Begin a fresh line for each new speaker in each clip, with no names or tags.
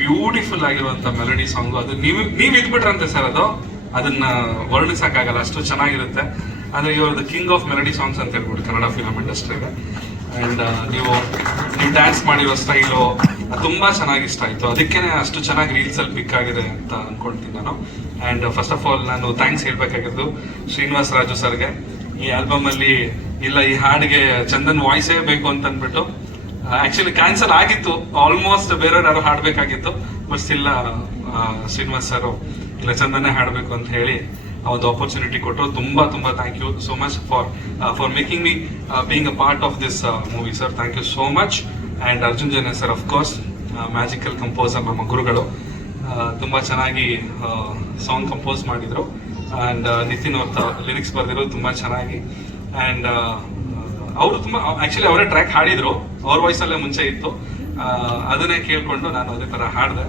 Beautiful ಆಗಿರುವಂತ melody song ಅದು ನೀವು, ನೀವ್ ಇದ್ಬಿಟ್ರಂತೆ ಸರ್ ಅದು. ಅದನ್ನ ವರ್ಣಿಸಕ್ಕಾಗಲ್ಲ, ಅಷ್ಟು ಚೆನ್ನಾಗಿರುತ್ತೆ. ಅಂದ್ರೆ ಇವರ್ the king of melody songs ಅಂತ ಹೇಳ್ಬಿಟ್ಟು ಕನ್ನಡ ಫಿಲಂ ಇಂಡಸ್ಟ್ರಿಗೆ ಅಂಡ್ ನೀವು ನೀವು ಡ್ಯಾನ್ಸ್ ಮಾಡಿರೋ ಸ್ಟೈಲು ತುಂಬಾ ಚೆನ್ನಾಗಿ ಇಷ್ಟ ಆಯ್ತು. ಅದಕ್ಕೆ ಅಷ್ಟು ಚೆನ್ನಾಗಿ ರೀಲ್ಸ್ ಅಲ್ಲಿ ಪಿಕ್ ಆಗಿದೆ ಅಂತ ಅನ್ಕೊಳ್ತೀನಿ ನಾನು. ಅಂಡ್ ಫಸ್ಟ್ ಆಫ್ ಆಲ್ ನಾನು ಥ್ಯಾಂಕ್ಸ್ ಹೇಳ್ಬೇಕಾಗಿದ್ದು ಶ್ರೀನಿವಾಸ್ ರಾಜು ಸರ್ಗೆ. ಈ ಆಲ್ಬಮ್ ಅಲ್ಲಿ, ಇಲ್ಲ, ಈ ಹಾಡಿಗೆ ಚಂದನ್ ವಾಯ್ಸೇ ಬೇಕು ಅಂತ ಅಂದ್ಬಿಟ್ಟು ಆಕ್ಚುಲಿ ಕ್ಯಾನ್ಸಲ್ ಆಗಿತ್ತು. ಆಲ್ಮೋಸ್ಟ್ ಬೇರೆಯವ್ರು ಯಾರು ಹಾಡ್ಬೇಕಾಗಿತ್ತು. ಬಟ್ ಸ್ಟಿಲ್ ಶ್ರೀನಿವಾಸ್ ಸರ್ ಇಲ್ಲ ಚಂದನೆ ಹಾಡಬೇಕು ಅಂತ ಹೇಳಿ ಆ ಒಂದು ಆಪರ್ಚುನಿಟಿ ಕೊಟ್ಟರು. ತುಂಬಾ ತುಂಬಾ thank you so much for for making me being a part of this movie sir thank you so much and Arjun Janya sir of course magical composer ನಮ್ಮ ಗುರುಗಳು. ತುಂಬಾ ಚೆನ್ನಾಗಿ ಸಾಂಗ್ ಕಂಪೋಸ್ ಮಾಡಿದ್ರು. ಅಂಡ್ ನಿತಿನ್ ಅವ್ರ lyrics ಬರೆದಿರೋದು ತುಂಬಾ ಚೆನ್ನಾಗಿ. And ಅವರು ತುಂಬಾ ಆಕ್ಚುಲಿ ಅವರೇ ಟ್ರ್ಯಾಕ್ ಹಾಡಿದ್ರು. ಅವ್ರ ವಾಯ್ಸ್ ಅಲ್ಲೇ ಮುಂಚೆ ಇತ್ತು. ಅದನ್ನೇ ಕೇಳ್ಕೊಂಡು ನಾನು ಅದೇ ತರ ಹಾಡಿದೆ.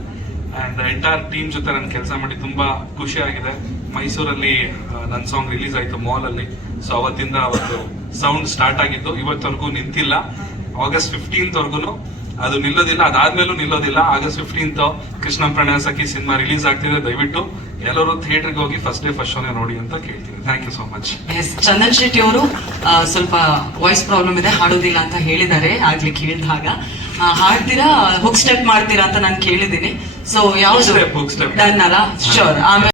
ಅಂಡ್ ಎಂಟೈರ್ ಟೀಮ್ ಜೊತೆ ನಾನು ಕೆಲಸ ಮಾಡಿ ತುಂಬಾ ಖುಷಿ ಆಗಿದೆ. ಮೈಸೂರಲ್ಲಿ ನನ್ನ ಸಾಂಗ್ ರಿಲೀಸ್ ಆಯ್ತು ಮಾಲ್ ಅಲ್ಲಿ. ಸೊ ಅವತ್ತಿಂದ ಅವತ್ತು ಸೌಂಡ್ ಸ್ಟಾರ್ಟ್ ಆಗಿದ್ದು, ಇವತ್ತವರೆಗೂ ನಿಂತಿಲ್ಲ. ಆಗಸ್ಟ್ ಫಿಫ್ಟೀನ್ತ್ ವರ್ಗುನು ಅದು ನಿಲ್ಲೋದಿಲ್ಲ ಅದಾದ್ಮೇಲೂ ನಿಲ್ಲೋದಿಲ್ಲ. August fifteenth Krishna Pranaya Sakhi cinema release ಆಗ್ತಿದೆ. ದಯವಿಟ್ಟು ಎಲ್ಲರೂ ಥಿಯೇಟರ್ಗೆ ಹೋಗಿ ಫಸ್ಟ್ ಡೇ ಫಸ್ಟ್ ಶೋನೇ ನೋಡಿ ಅಂತ ಕೇಳ್ತೀನಿ. Thank you so much
yes Chandan Shetty ಅವರು ಸ್ವಲ್ಪ ವಾಯ್ಸ್ ಪ್ರಾಬ್ಲಮ್ ಇದೆ ಹಾಡೋದಿಲ್ಲ ಅಂತ ಹೇಳಿದ್ದಾರೆ. ಆಗ್ಲಿ ಕೇಳಿದಾಗ ಹಾಡ್ತೀರಾ ಹುಕ್ ಸ್ಟೆಪ್ ಮಾಡ್ತೀರಾ ಅಂತ ನಾನು ಕೇಳಿದ್ದೀನಿ. ಸೊ ಯಾವ್ದು?
Step, step.
ಡನ್ ಅಲ್ಲ? ಶೋರ್ ಆಮೇಲೆ